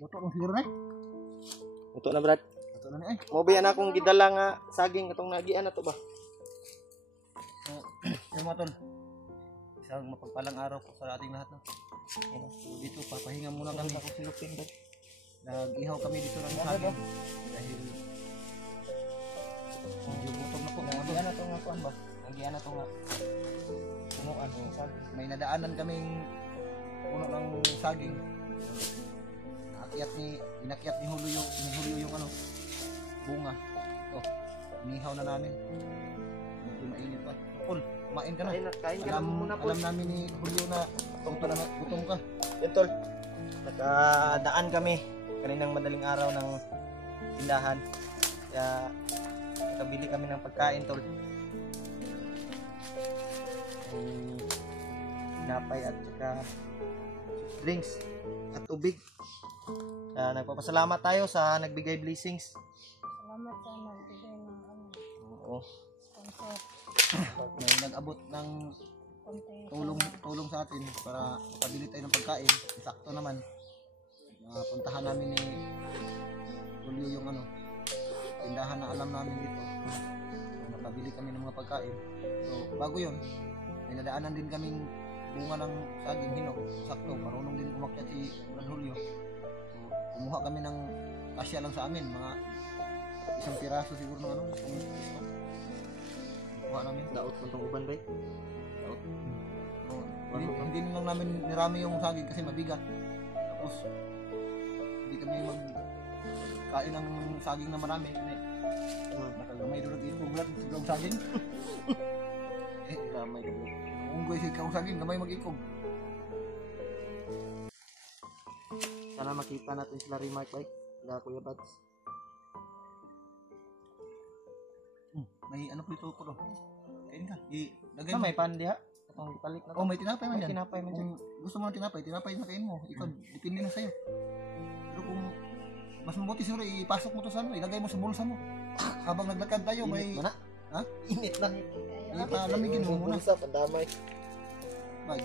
Luto lang siguro na. Luto na brad. Luto na ni. Mo ba yan akong gidala nga saging atong nagian na to ba? So, yung mga tol. Isang mapagpalang araw po sa ating lahat. No? So, dito, papahinga muna kami. Ako silupin ba? Nag-ihaw kami dito ng saging. Dahil medyo gutom na po. Nagian na to nga kuan ba? Nagian na to nga. Punuan. May nadaanan kaming puno ng saging. Inakyat ni Julio yung ano, bunga. Ito, inihaw na namin. Medyo mainit pa. Paul, kumain ka na. Kain ka na muna po. Alam namin ni Julio na gutom ka. Yan tol. Nakadaan kami kaninang madaling araw ng tindahan. Kaya nakabili kami ng pagkain tol. Napay at saka drinks at tubig. Nagpapasalamat tayo sa nagbigay blessings. Salamat sa nagbigay ng ano. Oo. Sponsor. May nag-abot ng tulong sa atin para makabili tayo ng pagkain. Sakto naman. Puntahan namin ni Julio yung ano, tindahan na alam namin dito. Nakabili kami ng mga pagkain. So, bago yun, may nadaanan din kaming bunga ng saging hinog. Sakto, marunong din umakyat si Julio. So, kumuha kami ng kasya lang sa amin, mga isang piraso siguro ng ano, kuha namin. Daot mo itong uban ba? Daot. So, hindi lang namin nirami yung saging kasi mabigat. Tapos, hindi kami magkain ng saging na marami. Nakagamay doon ito bulat siglang saging. Gamay ka ba? Unggoy si kang saging, gamay mag-ikog. Sana makita natin sila Remark Bike. Sila Kuya Bats. May ano po ito po to. Kain ka. Ilagay Na mo. may pan diha? Itong palit na to. Oh, may tinapay man May yan. tinapay man dyan. Kung gusto mo ng tinapay na kain mo. Ikaw, depende na sa'yo. Pero kung mas mabuti siguro, ipasok mo to sa ano, ilagay mo sa bulsa mo. Habang naglakad tayo, may... Init na. Ha? Init na. Ipalamigin mo muna. Bulsa, pandamay. Bag.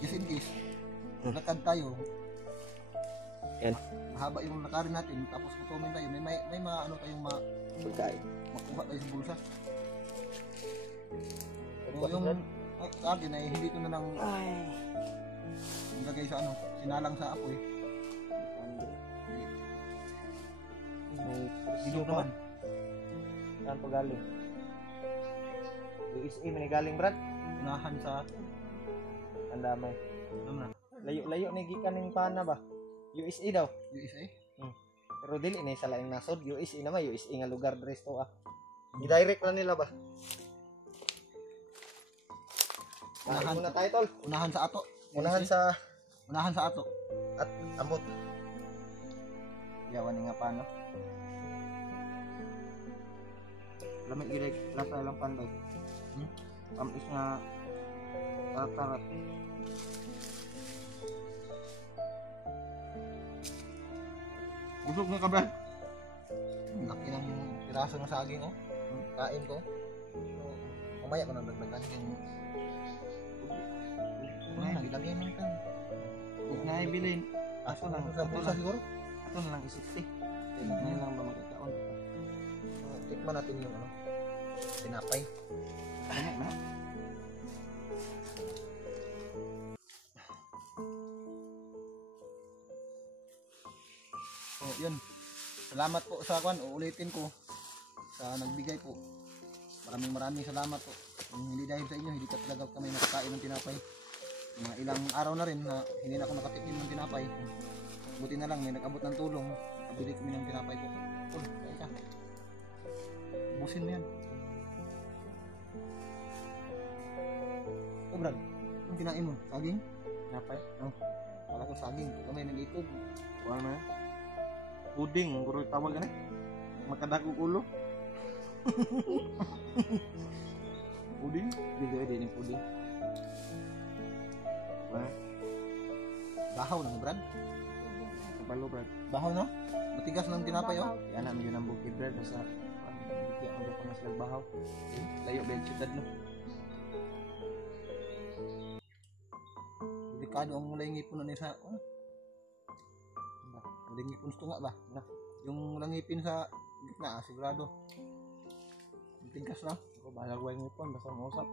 Just in case. Naglakad tayo. Yan. Mahaba yung lakarin natin, tapos gutumin tayo. May mga ano tayong Pagkain. makuha tayo sa bulsa. So, yung sa akin ay hindi ko na nang ilagay sa ano, sinalang sa apoy. Hinog naman. Saan po galing? USA man galing brad. Unahan sa Pandamay. ano na, Layo ni gikan ning pana ba? USA daw. USA. Pero dili ni sa laing nasod. USA naman. USA nga lugar dres to ah. Gi-direct na nila ba? Unahan muna tayo tol. Unahan sa ato. Unahan sa ato. at amot. Yawan nga paano. Lamig gilay lasa lang panday. Amis nga tarat. Busog na ka ba? Laki ng piraso ng saging oh. Kain ko. So, mamaya ko nang dagdagan yung ilagay mo ito. Huwag na ibilin. Ato lang. Sa bulsa siguro. Ato na lang isipsi. Ngayon lang ba magkakaon? Tikman natin yung ano, tinapay. Ano na? So, yun. Salamat po sa kwan. Uulitin ko sa nagbigay po. Maraming salamat po. Kung hindi dahil sa inyo, hindi ka talaga kami nakakain ng tinapay. Mga ilang araw na rin na hindi na ako nakatikim ng tinapay. Buti na lang may nag-abot ng tulong. Nabili kami ng tinapay po. Oh, kaya ka. Ubusin mo yan. Oh, Brad. Ang kinain mo? Saging? Napay? Oh. Wala ko saging. Ito may nag-ikog. Wala na. Puding, guro tawag ka na. Makadako ulo. Puding? Dito din yung puding. Wala. Bahaw lang, Brad. Kapalo, Brad. Bahaw, no? Matigas ng tinapay, oh. Yan namin yun ang bukid, Brad. Basta, hindi ako na pangas nagbahaw. Layo ba yung siyudad, no? Delikado ang mulay ngipon na sa, oh. ngipon nga ba? Na. Yung langipin sa gitna, sigurado. Yung tingkas lang. Ako bahala ko yung ipon, basta mausap.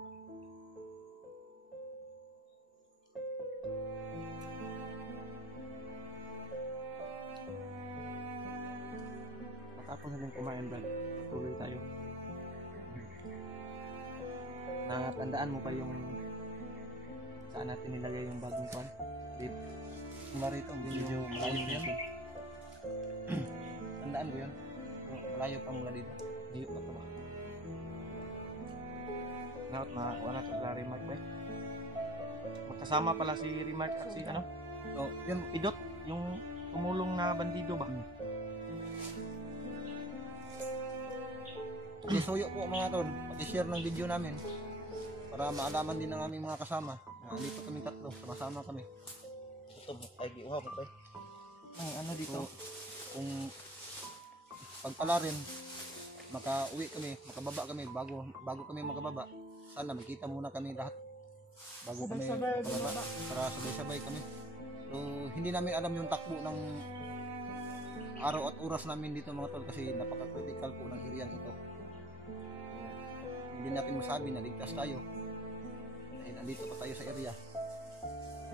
Matapos natin kumain, Brad, tuloy tayo. Natandaan mo pa yung saan natin nilagay yung bagong kwan? Dito. Mula rito, medyo malayo yan. Tandaan ko yun. Malayo pa mula dito. Dito pa ba? Naot na wala sa Remark ba? Magkasama pala si Remark at si ano? So, yun. Pidot, yung tumulong na bandido ba? Isuyo po mga tol. Pati-share ng video namin. Para maalaman din ng aming mga kasama. Dito kami tatlo. Sama-sama kami. Ito, ay giuha mo ba? Ang ano dito. Kung pagpala rin, makauwi kami, makababa kami bago kami makababa. Sana magkita muna kami lahat bago kami Sabay-sabay makababa para sabay-sabay kami. So hindi namin alam yung takbo ng araw at oras namin dito mga tol kasi napaka-critical po ng area ito. Hindi natin masabi na ligtas tayo dahil andito pa tayo sa area.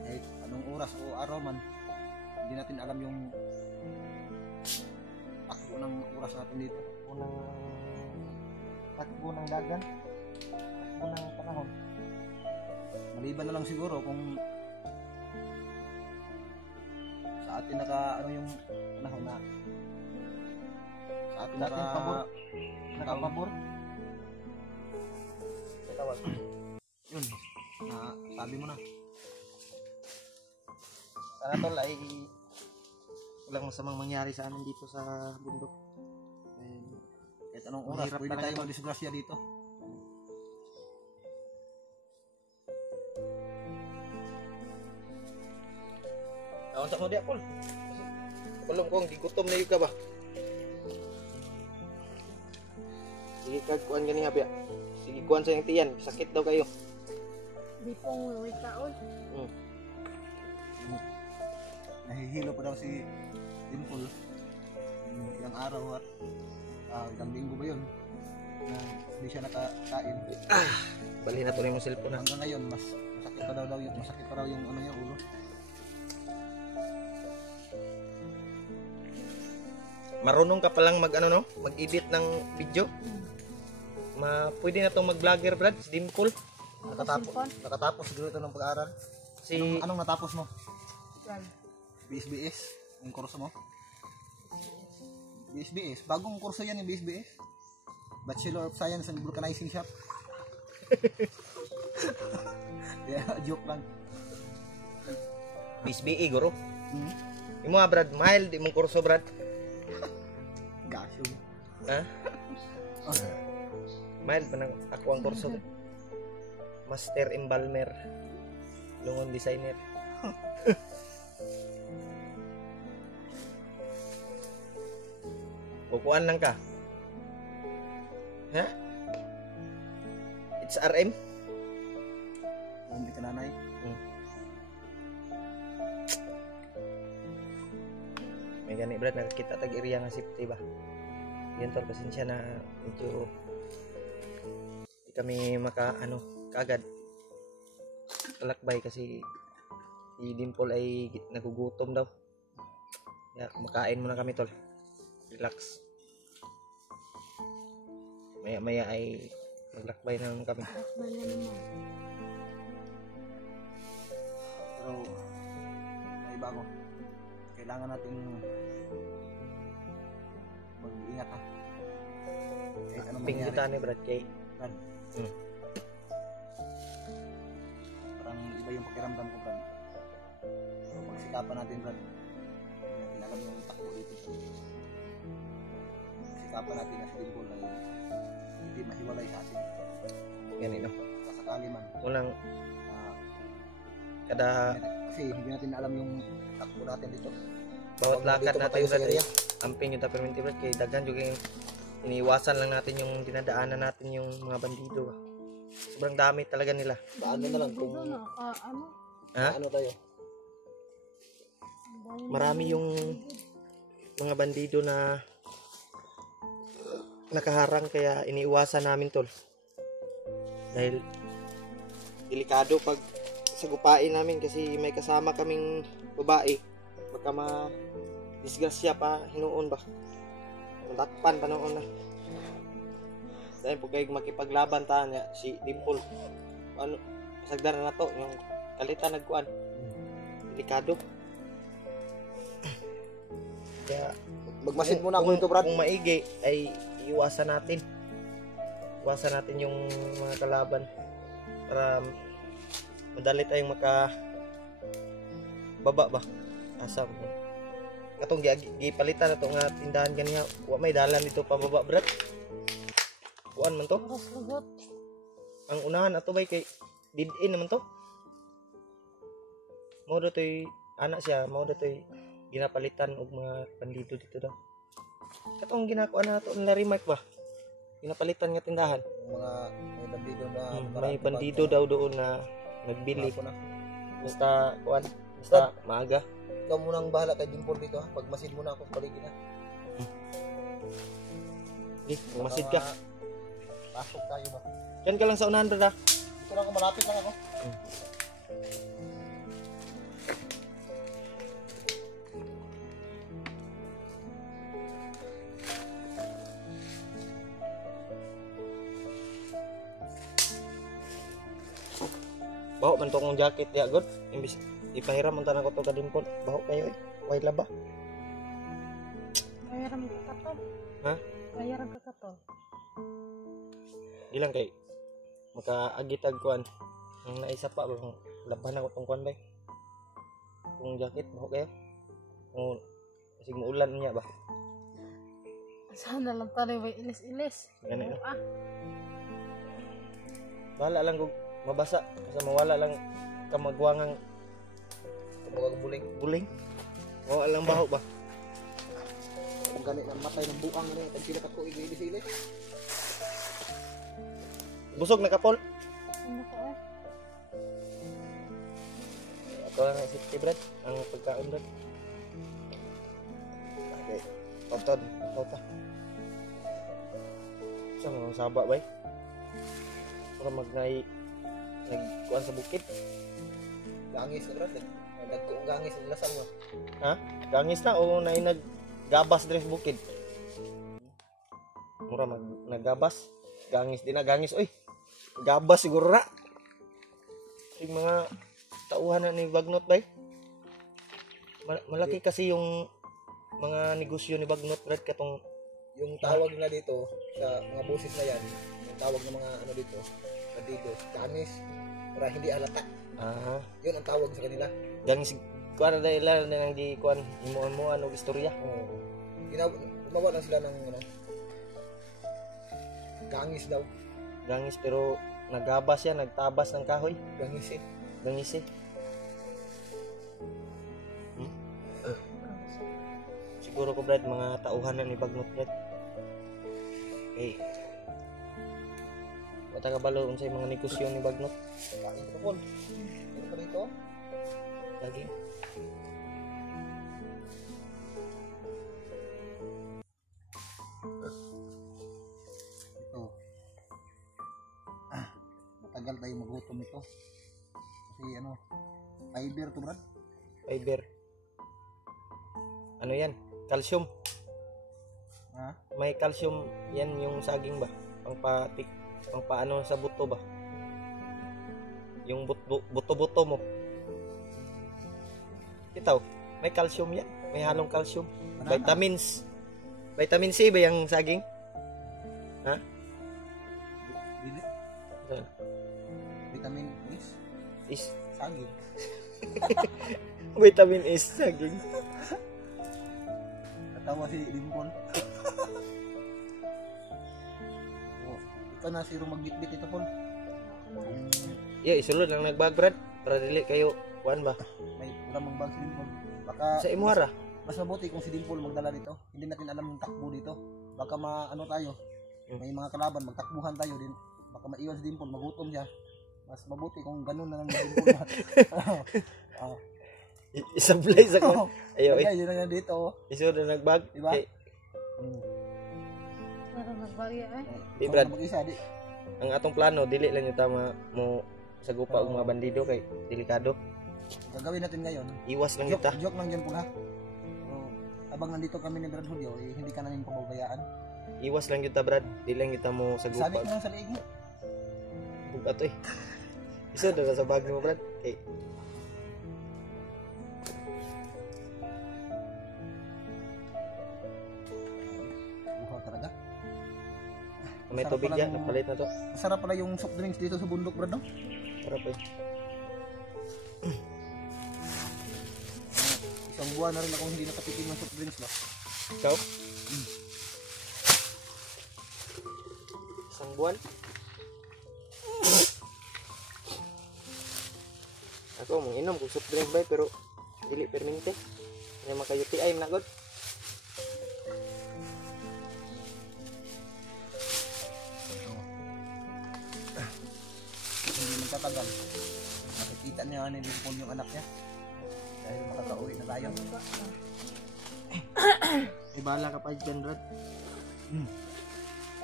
Kahit anong oras o araw man, hindi natin alam yung takbo ng oras natin dito. Unang takbo ng dagan, takbo ng panahon. Maliban na lang siguro kung sa atin ano yung panahon na sa atin Sa atin pabor. Nakapabor. Tawag. Yun, sabi mo na. Sana tol ay walang masamang mangyari sa amin dito sa bundok. Kahit anong oras, Mahirap pwede talaga tayo to. magdisgrasya dito. Naunsa mo di Apol? Kulong kong gigutom na yun ka ba? Sige kagkuan gani habya. Sige kuan sa yung tiyan, sakit daw kayo. Di pong uwi ka, oy. Nahihilo pa daw si Dimple. Ilang araw at ilang linggo ba yun? Na hindi siya nakakain. Bali na to yung cellphone na. Hanggang ngayon, masakit pa daw yung ano niya, ulo. Marunong ka palang mag-edit ng video. Pwede na tong mag-vlogger, Brad, si Dimple. Nakatapos siguro ito ng pag-aaral. Si Anong natapos mo? Well, BSBS? Yung kurso mo? BSBS? Bagong kurso yan yung BSBS? Bachelor of Science and Vulcanizing Shop. Yeah, joke lang. BSBE, guro. Yung mga Brad, mild, imong kurso, Brad. Gasyo. Ha? Mild pa ng ako ang kurso. Master Embalmer. Lungon Designer. Kukuan lang ka. Ha? It's RM? Hindi ka nanay. May gani Brad, nakakita tag area nga safety ba? Yan tol, pasensya na medyo di kami kaagad kalakbay kasi si Dimple ay nagugutom daw. Kaya kumakain muna kami tol. Relax. Maya ay maglakbay na naman kami. takbo na naman. Pero may bago. Kailangan natin mag-ingat ha. Kahit anong Ping mangyari. kita ni Brad kay Brad. Parang iba yung pakiramdam ko, Brad. So, pagsikapan natin, Brad. Hindi natin alam yung takbo dito. Pagsikapan natin na si Dimple ay hindi mahiwalay sa atin. ganito. Kasakali man. Unang ah, kada kasi hindi natin alam yung takbo natin dito. bawat Pag lakad nandito pa natin tayo sa Brad, area. amping yung permanente Brad kay daghan jud yung iniiwasan lang natin yung dinadaanan natin yung mga bandido ba. Sobrang dami talaga nila. Paano na lang kung Ano, Ha? ano tayo? ang dami Marami na- yung mga bandido na nakaharang kaya iniiwasan namin tol. Dahil delikado pag sagupain namin kasi may kasama kaming babae. Baka disgrasya pa hinuon ba. Takpan pa noon na. Dahil po kayo makipaglaban ta niya si Dimple. Ano, pasagdara na to yung kalita nagkuan. Delikado. Kaya Magmasid muna ako nito, Brad. Kung maigi ay iwasan natin. Iwasan natin yung mga kalaban para madali tayong baba ba. Asam. Katong gipalitan na to nga tindahan ganiya. Wa may dalan dito pababa, Brad. Kuan man to. Tapos lagot. Ang unahan ato bay kay did-in naman to. Mao datoy anak siya, mao datoy ginapalitan og mga bandido dito daw. Katong ginakuha na to nila remark ba? Ginapalitan nga tindahan. Mga may bandido na May bandido daw doon na nagbili. Ako na. Basta kuan, basta maaga. Ikaw munang bahala kay Dimple dito ha. Pagmasid muna ako sa paligid ha. Di, masid ka. Pasok tayo ba? Yan ka lang sa unahan, brad. Dito lang ako, malapit lang ako. Baho man to kong jacket ya, god. Imbis ipahiram man tanan ko to ka Dimple. Baho kayo eh. Way laba. Kayaram ka katol. Ha? Kayaram ka katol. Ilang kay makaagitag kuan. Ang naisa pa bang laban ako tong kuan bay. Kung jacket baho kayo. Kung sig muulan niya ba. Sana lang tayo may ilis-ilis. Ganun, no? Ah, Bahala lang kung mabasa kasi mawala lang kamagwangang Kumbaga buling. buling. Mawala lang baho ba. Kung ganit na matay ng buang na yan. Sila kako igili-sili. Busog na kapol. ano ka eh? Ako lang si Brad ang pagkaon doon. Okay. Tonton, tonton. Saan ang saba bay? Para nagkuhan sa bukid. Gangis na, Brad. Nagkuong gangis na lasang nyo. Ha? Gangis na o naggabas dress bukid? Mura naggabas. Gangis din na gangis. Uy, gabas siguro na. Yung mga tauhan na ni Bagnot bay. Malaki kasi yung mga negosyo ni Bagnot, Brad, katong Yung tawag nila dito sa mga boses na yan, yung tawag ng mga ano dito, bandido, gangis, para hindi halata. Yun ang tawag sa kanila. gangis kuan na ilan na nang di kuan imuan og istorya. Oo. Gumawa lang sila ng ano, gangis daw. Gangis pero naggabas yan, nagtabas ng kahoy. Gangis eh. Gangis eh. Siguro ko, Brad, mga tauhan na ni Bagnot, Brad. Okay. Wata ka balo unsay mga negosyo ni Bagnot. Kain ko po. Ano ka dito? Lagi. Ito. Matagal tayo magutom ito. Kasi ano, fiber to, Brad. Fiber. Ano yan? Calcium. Ha? May calcium yan yung saging ba? Pangpaano sa buto ba? Yung buto-buto mo. Ito, may calcium yan. May halong calcium. Banana. Vitamins. Vitamin C ba yung saging? Ha? Bili. Saan? Vitamin is Is saging. vitamin is saging. Natawa si Dimple. Oh, ikaw na siro magbitbit ito, Paul. Yeah, isulod lang nagbag, Brad. Para dili kayo kuan ba? May ulam ang bag si Dimple. Baka Sa imuara. mas mabuti kung si Dimple magdala dito. Hindi natin alam yung takbo dito. Baka maano tayo. May mga kalaban, magtakbuhan tayo din. Baka maiwan si Dimple, magutom siya. Mas mabuti kung ganun na lang yung Dimple. Isablay sa ko. Ayaw eh. Kaya yun na dito. Iso na nagbag. Diba? Eh, Parang nagbagya eh. Di, Brad. Mag-isa, di. ang atong plano dili lang yung tama mo sagupa og mga bandido kay delikado. Gagawin natin ngayon. Iwas lang Joke, kita. joke lang yun po ha. So, habang nandito kami ni Brad Julio, eh, hindi ka namin pababayaan. Iwas lang kita, Brad. Dili lang kita mo Sabi sagupa. ko lang sa liig mo. Ug ato eh. Iso na sa bag mo, Brad. Eh, Buhaw talaga. may Sarap tubig pala ya, ng- napalit na to. Masarap pala yung soft drinks dito sa bundok, Brad, no? Sarap eh. Isang buwan na rin akong hindi nakatikim ng soft drinks, ba? Ikaw? Isang buwan? Ako, mong inom kung soft drink ba pero dili permente. Kaya makayuti ay nagod. Hindi magtatagal. Nakikita niya ni Paul yung anak niya. Dahil makaka-uwi na tayo. Ibala ka pa dyan, Brad.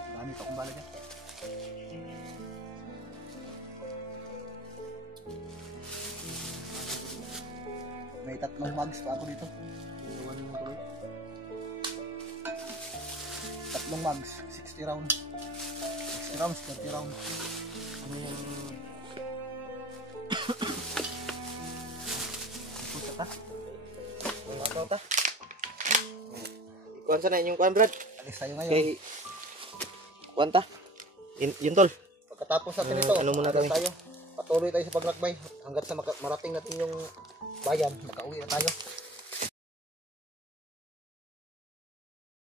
Marami pa akong bala dyan. May 3 mugs pa ako dito. 3 mugs, 60 rounds. 60 rounds, 30 rounds. Ano yung... Pusa ta. Ang akaw ta? Kuhan sa na inyong kuhan, Brad. Alis tayo ngayon. Kay... Kuhan ta. Yun, tol. Pagkatapos natin ito, ano muna alis kami? tayo. Patuloy tayo sa paglakbay hanggat sa marating natin yung bayan. Makauwi na tayo.